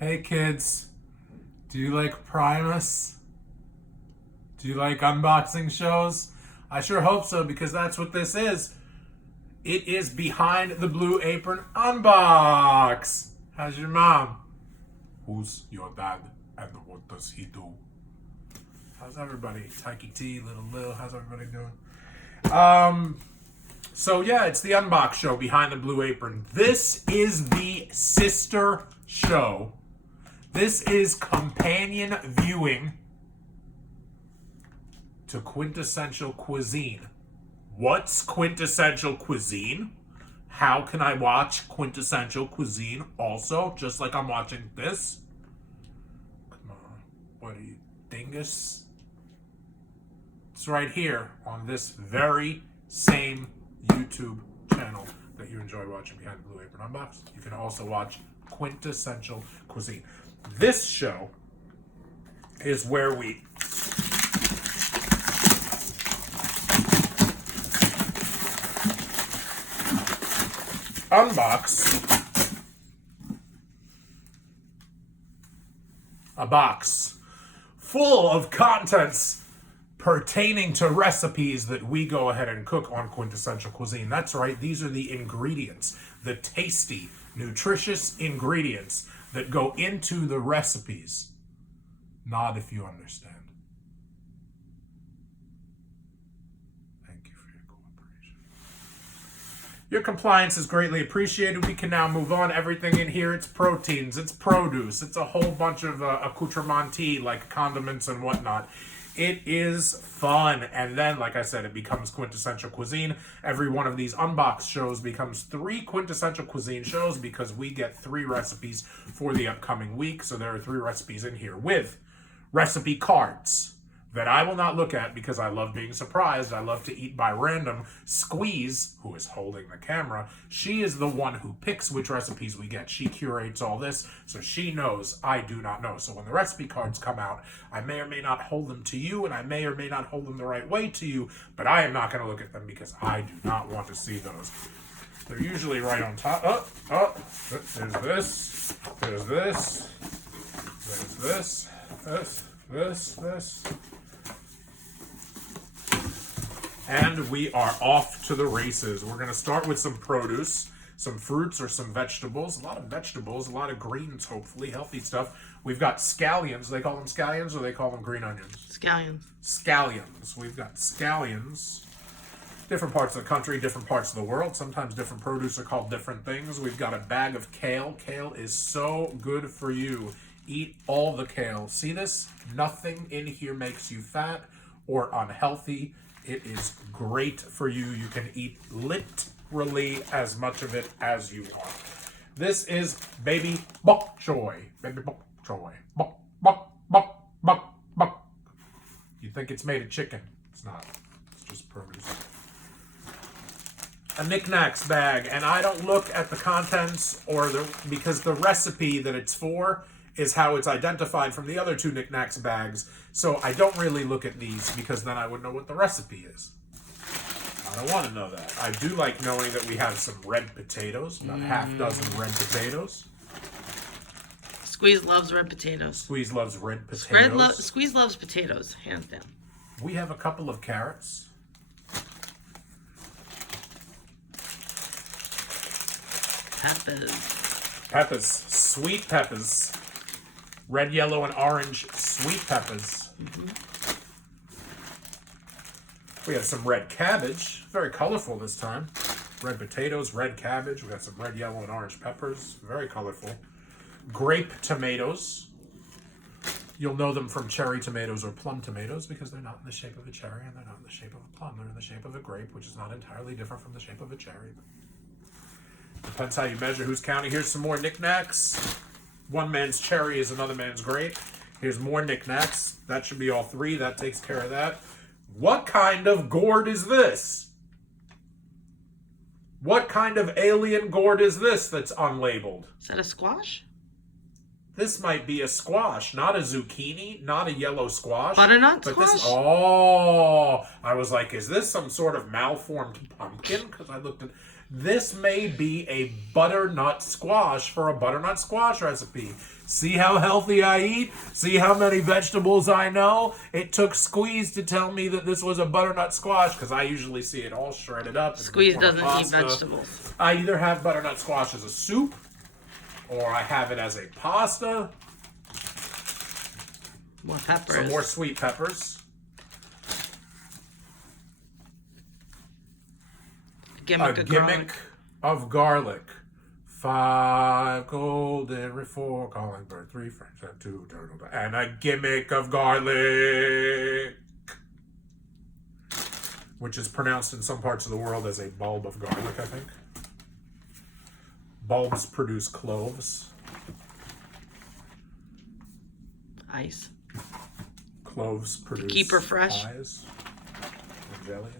Hey kids, do you like Primus? Do you like unboxing shows? I sure hope so because that's what this is. It is Behind the Blue Apron Unbox. How's your mom? Who's your dad and what does he do? How's everybody? Taiki T, Little Lil, how's everybody doing? So yeah, it's the unbox show Behind the Blue Apron. This is the sister show. This is companion viewing to Quintessential Cuisine. What's Quintessential Cuisine? How can I watch Quintessential Cuisine also, just like I'm watching this? Come on, what are you, dingus? It's right here on this very same YouTube channel that you enjoy watching Behind the Blue Apron Unboxed. You can also watch Quintessential Cuisine. This show is where we unbox a box full of contents pertaining to recipes that we go ahead and cook on Quintessential Cuisine. That's right, these are the ingredients, the tasty, nutritious ingredients that go into the recipes. Nod if you understand. Thank you for your cooperation. Your compliance is greatly appreciated. We can now move on. Everything in here, it's proteins, it's produce, it's a whole bunch of accoutrements like condiments and whatnot. It is fun. And then, like I said, it becomes Quintessential Cuisine. Every one of these unbox shows becomes 3 Quintessential Cuisine shows because we get 3 recipes for the upcoming week. So there are 3 recipes in here with recipe cards that I will not look at because I love being surprised. I love to eat by random. Squeeze, who is holding the camera, she is the one who picks which recipes we get. She curates all this, so she knows I do not know. So when the recipe cards come out, I may or may not hold them to you, and I may or may not hold them the right way to you, but I am not going to look at them because I do not want to see those. They're usually right on top. There's this, there's this, there's this. And we are off to the races. We're going to start with some produce, some fruits or some vegetables. A lot of vegetables, a lot of greens, hopefully, healthy stuff. We've got scallions. They call them scallions or they call them green onions? Scallions. Scallions. We've got scallions. Different parts of the country, different parts of the world. Sometimes different produce are called different things. We've got a bag of kale. Kale is so good for you. Eat all the kale. See this? Nothing in here makes you fat or unhealthy. It is great for you. You can eat literally as much of it as you want. This is baby bok choy. Baby bok choy. Bok, bok, bok, bok, bok. You think it's made of chicken. It's not. It's just produce. A knickknacks bag. And I don't look at the contents because the recipe that it's for is how it's identified from the other 2 knickknacks bags. So I don't really look at these because then I would know what the recipe is. I don't want to know that. I do like knowing that we have some red potatoes, about half dozen red potatoes. Squeeze loves red potatoes. Squeeze loves red potatoes. Squeeze loves potatoes, hands down. We have a couple of carrots. Peppers. Sweet peppers. Red, yellow, and orange sweet peppers. We have some red cabbage. Very colorful this time. Red potatoes, red cabbage. We got some red, yellow, and orange peppers. Very colorful. Grape tomatoes. You'll know them from cherry tomatoes or plum tomatoes because they're not in the shape of a cherry and they're not in the shape of a plum. They're in the shape of a grape, which is not entirely different from the shape of a cherry. Depends how you measure who's counting. Here's some more knickknacks. One man's cherry is another man's grape. Here's more knickknacks. That should be all 3. That takes care of that. What kind of gourd is this? What kind of alien gourd is this that's unlabeled? Is that a squash? This might be a squash, not a zucchini, not a yellow squash. Butternut but squash? This, oh, I was like, is this some sort of malformed pumpkin? Because I looked at, this may be a butternut squash for a butternut squash recipe. See how healthy I eat? See how many vegetables I know? It took Squeeze to tell me that this was a butternut squash, because I usually see it all shredded up. Squeeze doesn't eat vegetables. I either have butternut squash as a soup, or I have it as a pasta. More peppers. Some more sweet peppers. Gimmick of garlic. 5 gold, every 4 calling bird, 3 French, and 2 turtle, and a gimmick of garlic, which is pronounced in some parts of the world as a bulb of garlic, I think. Bulbs produce cloves. Ice. Cloves produce Keep her fresh. pies and jellies.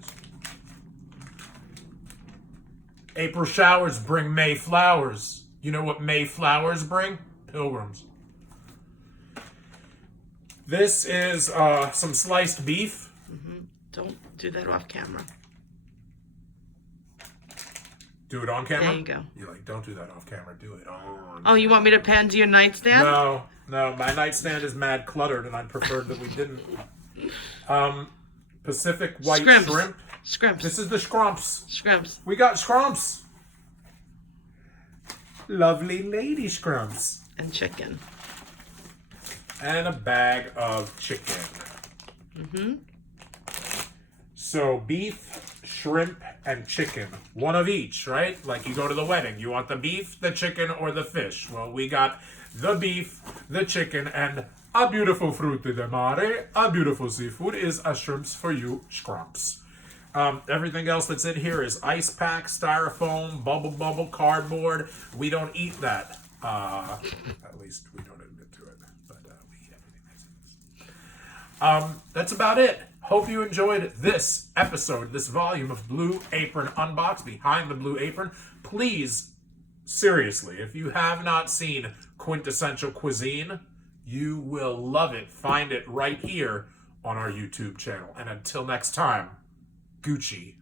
April showers bring May flowers. You know what May flowers bring? Pilgrims. This is some sliced beef. Mm-hmm. Don't do that off camera. Do it on camera? There you go. You're like, don't do that off camera. Do it on. Oh, you want me to pan to your nightstand? No, my nightstand is mad cluttered, and I'd prefer that we didn't. Pacific white shrimp. Scrimps. This is the scrumps. Scrimps. We got scrumps. Lovely lady scrumps. And chicken. And a bag of chicken. Mm-hmm. So beef, shrimp, and chicken. One of each, right? Like you go to the wedding. You want the beef, the chicken, or the fish? Well, we got the beef, the chicken, and a beautiful frutti di mare, a beautiful seafood is a shrimps for you, scrumps. Everything else that's in here is ice pack, styrofoam, bubble, cardboard. We don't eat that. At least we don't admit to it. But we eat everything that's in this. That's about it. Hope you enjoyed this episode, this volume of Blue Apron Unboxed, Behind the Blue Apron. Please, seriously, if you have not seen Quintessential Cuisine, you will love it. Find it right here on our YouTube channel. And until next time, Gucci